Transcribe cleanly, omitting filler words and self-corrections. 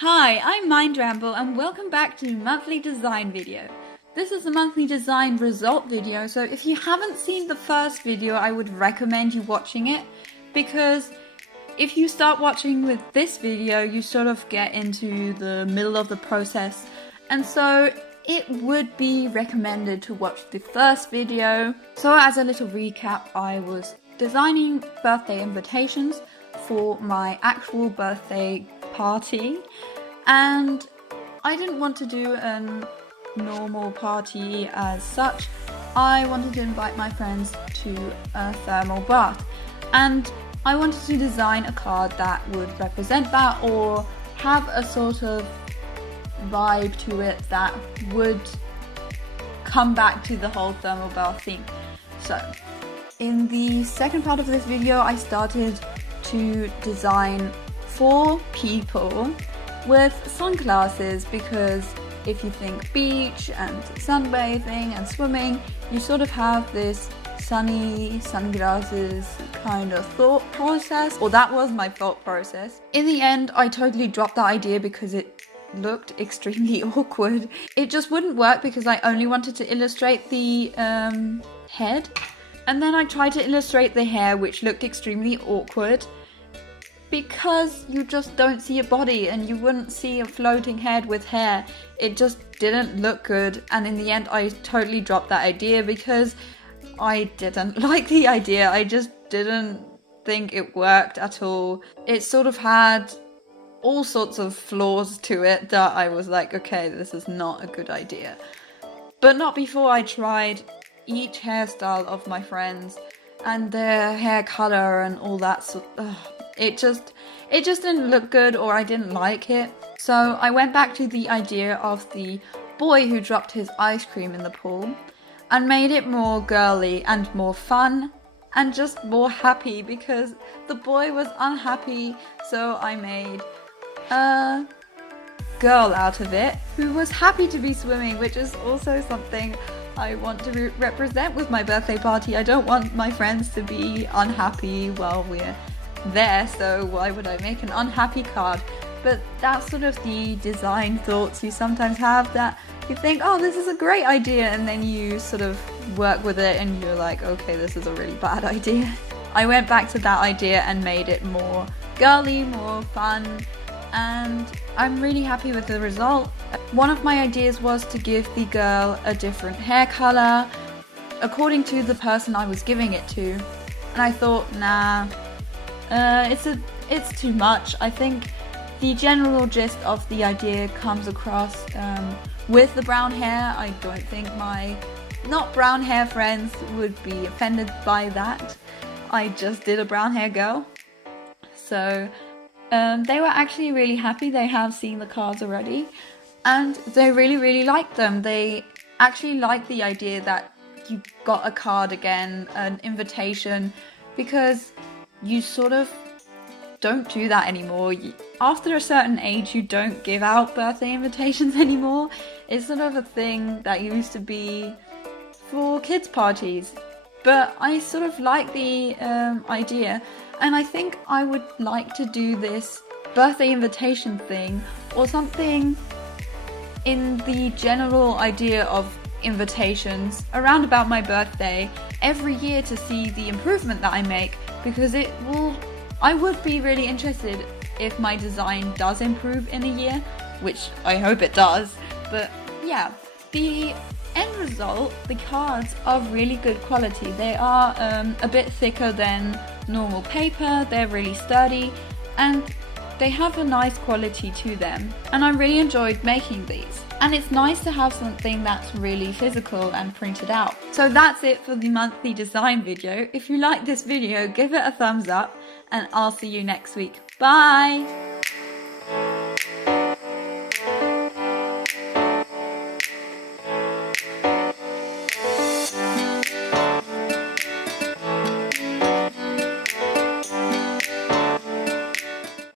Hi, I'm Ramble and welcome back to monthly design video. This is a monthly design result video, so if you haven't seen the first video, I would recommend you watching it because if you start watching with this video, you sort of get into the middle of the process, and so it would be recommended to watch the first video. So as a little recap, I was designing birthday invitations for my actual birthday party, and I didn't want to do a normal party as such. I wanted to invite my friends to a thermal bath, and I wanted to design a card that would represent that or have a sort of vibe to it that would come back to the whole thermal bath theme. So in the second part of this video, I started to design 4 people with sunglasses, because if you think beach and sunbathing and swimming, you sort of have this sunny sunglasses kind of thought process, or that was my thought process. In the end, I totally dropped that idea because it looked extremely awkward. It just wouldn't work because I only wanted to illustrate the head, and then I tried to illustrate the hair, which looked extremely awkward because you just don't see a body and you wouldn't see a floating head with hair. It just didn't look good, and in the end I totally dropped that idea because I didn't like the idea. I just didn't think it worked at all. It sort of had all sorts of flaws to it that I was like, okay, this is not a good idea. But not before I tried each hairstyle of my friends and their hair color and all that it just didn't look good, or I didn't like it. So I went back to the idea of the boy who dropped his ice cream in the pool and made it more girly and more fun and just more happy, because the boy was unhappy. So I made a girl out of it who was happy to be swimming, which is also something I want to represent with my birthday party. I don't want my friends to be unhappy while we're there, so why would I make an unhappy card? But that's sort of the design thoughts you sometimes have, that you think, oh, this is a great idea, and then you sort of work with it and you're like, okay, this is a really bad idea. I went back to that idea and made it more girly, more fun, and I'm really happy with the result. One of my ideas was to give the girl a different hair color according to the person I was giving it to, and I thought, nah, it's too much. I think the general gist of the idea comes across with the brown hair. I don't think my not brown hair friends would be offended by that. I just did a brown hair girl. So they were actually really happy. They have seen the cards already and they really liked them. They actually liked the idea that you got a card again, an invitation, because you sort of don't do that anymore. After a certain age, you don't give out birthday invitations anymore. It's sort of a thing that used to be for kids' parties. But I sort of like the idea, and I think I would like to do this birthday invitation thing or something in the general idea of invitations around about my birthday every year to see the improvement that I make, because I would be really interested if my design does improve in a year, which I hope it does. But yeah, the end result, the cards are really good quality. They are a bit thicker than normal paper, they're really sturdy, and they have a nice quality to them, and I really enjoyed making these. And it's nice to have something that's really physical and printed out. So that's it for the monthly design video. If you like this video, give it a thumbs up, and I'll see you next week. Bye!